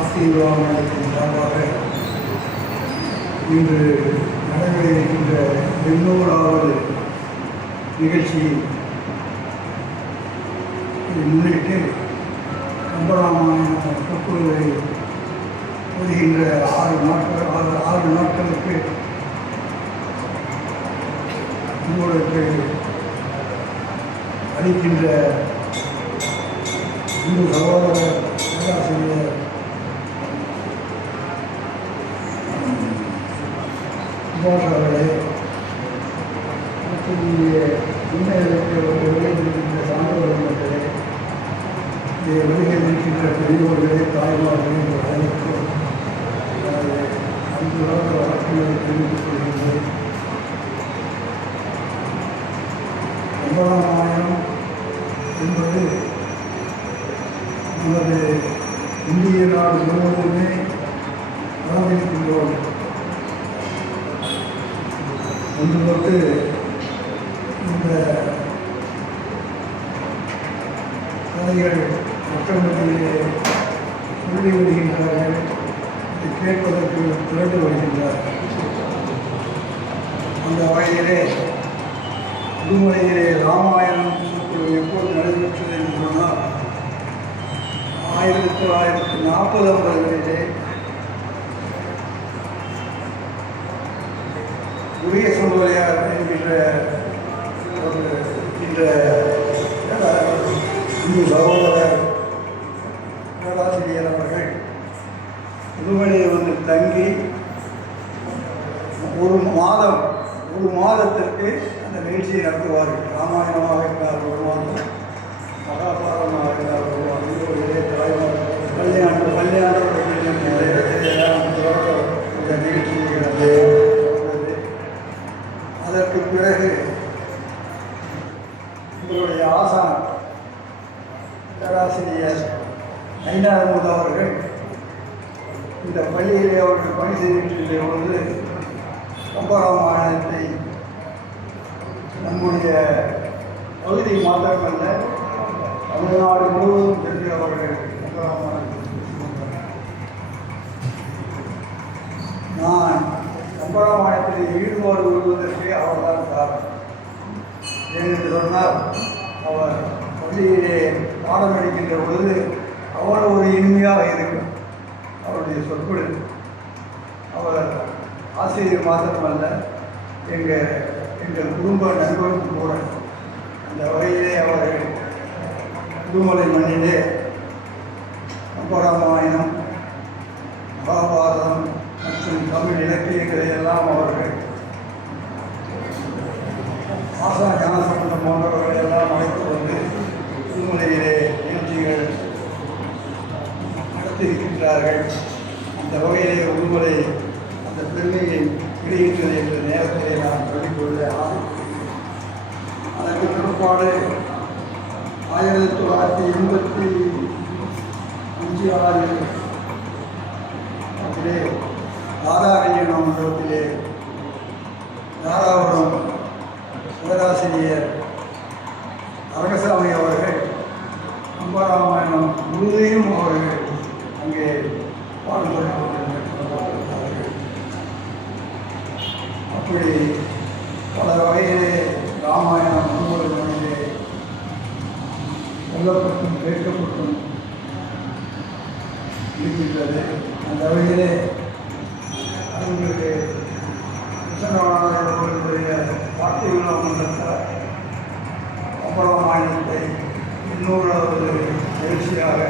ஆசீர்வாதத்தின் சார்பாக இன்று நடைபெற இருக்கின்ற எண்ணூறாவது நிகழ்ச்சி முன்னிட்டு கம்பராமாயண சொற்பொழிவை வருகின்ற ஆறு நாட்கள் ஆறு ஆறு நாட்களுக்கு உங்களுக்கு அளிக்கின்ற இந்து சகோதர பேராசிரியர் சுபாஷ் அவர்களே மற்றும் இங்கே முன்னேறಕ್ಕೆ இருக்கின்ற சான்றோர்கள் மக்களே இங்கே வருகை இருக்கின்ற பெரியோர்களே தாய்மார்களே உங்கள் அனைவருக்கும் எனது அன்புள்ள தெரிவித்துக் கொள்கின்றேன். ஆயிரம் என்பது நமது இந்திய நாடு முழுவதுமே வரவேற்கின்றோம் ஒன்று தொட்டு இந்த கதைகள் மக்கள் மத்தியிலே சொல்லி வருகின்றார்கள் இதை கேட்பதற்கு திரண்டு வருகின்றார்கள் அந்த வகையிலே புதுமலையிலே ராமாயணம் எப்போது நடைபெற்றது என்று சொன்னால் ஆயிரத்தி தொள்ளாயிரத்தி நாற்பதாம் ஐம்பதுகளிலே உரிய சொல்வரையார் என்கின்ற ஒரு இந்த இந்து சகோதரர் பேராசிரியர் அவர்கள் புதுமலையை வந்து தங்கி ஒரு மாதம் ஒரு மாதத்திற்கு இந்த நிகழ்ச்சியை நடத்துவார்கள். ராமாயணமாக இருந்தால் ஒரு மகாபாரதமாக இருந்தால் ஒரு மாதம் இதே தாய்மார் கல்யாணம் கல்யாணம் இந்த நிகழ்ச்சியை அதற்கு பிறகு உங்களுடைய ஆசான் பேராசிரியர் ஐநாதமுது அவர்கள் இந்த பள்ளியிலே அவர்கள் பணி செய்திருக்கின்ற பொழுது கம்பராமாயணத்தை நம்முடைய பகுதி மாத்திரமல்ல தமிழ்நாடு முழுவதும் சென்று அவர்கள் நான் கம்பராமாயணத்தில் ஈடுபாடு கொள்வதற்கு அவர்தான் காரணம். ஏனென்று சொன்னால் அவர் பள்ளியிலே பாடம் எடுக்கின்ற பொழுது அவர் ஒரு இனிமையாக இருக்கும். அவருடைய சொற்கள் அவர் ஆசிரியர் மாத்திரமல்ல எங்கள் எங்கள் குடும்ப நண்பரும் கூட அந்த வகையிலே அவர்கள் புதுமலை மண்ணிலே அப்பராமாயணம் மகாபாரதம் மற்றும் தமிழ் இலக்கியங்களை எல்லாம் அவர்கள் ஆசா ஞானசம்பந்தம் போன்றவர்களை எல்லாம் அழைத்து வந்து புதுமலையிலே நிகழ்ச்சிகள் நடத்தியிருக்கின்றார்கள் அந்த வகையிலே உடுமலை அந்த பெருமையை இருக்கிறது என்ற நேரத்தை நான் சொல்லிக்கொள்ள அதற்கு பிற்பாடு ஆயிரத்தி தொள்ளாயிரத்தி எண்பத்தி அஞ்சு ஆறு அதிலே ராதா கல்யாண தாராபுரம் பேராசிரியர் அரங்கசாமி அவர்கள் அம்பராமாயணம் முழுதையும் அவர்கள் அங்கே பாடம் சொல்லிக் கொண்டிருந்தார்கள் இப்படி பல வகையிலே ராமாயணம் முழுவதுமே சொல்லப்பட்டும் கேட்கப்பட்டும் இருக்கின்றது. அந்த வகையிலே அவர்களுக்கு கிருஷ்ணகாவலுடைய வார்த்தைகளால் வந்த அம்பரமாயணத்தை இன்னொரு நிகழ்ச்சியாக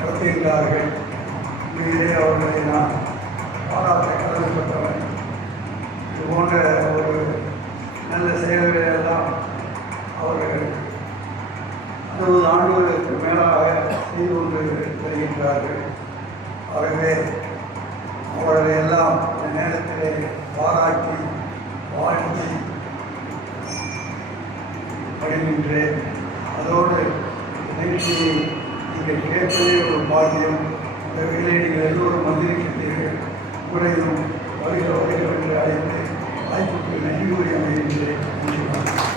நடத்துகின்றார்கள். உண்மையிலே அவர்களை நான் பாராட்ட கடமைப்பட்டவன் இது போன்ற ஒரு நல்ல செயல்களை எல்லாம் அவர்கள் அறுபது ஆண்டுகளுக்கு மேலாக செய்து கொண்டு வருகின்றார்கள். ஆகவே அவர்களை எல்லாம் இந்த நேரத்திலே பாராட்டி வாழ்த்தி வருகின்றேன் அதோடு நிகழ்ச்சியை நீங்கள் கேட்பதே ஒரு பாக்கியம். இந்த வேலை நீங்கள் எல்லோரும் வந்திருக்கின்றீர்கள் உங்களையும் வருகிற வருகிற என்று அழைத்து வாய்ப்புக்கு நன்றி கூறி அமைகின்றேன்.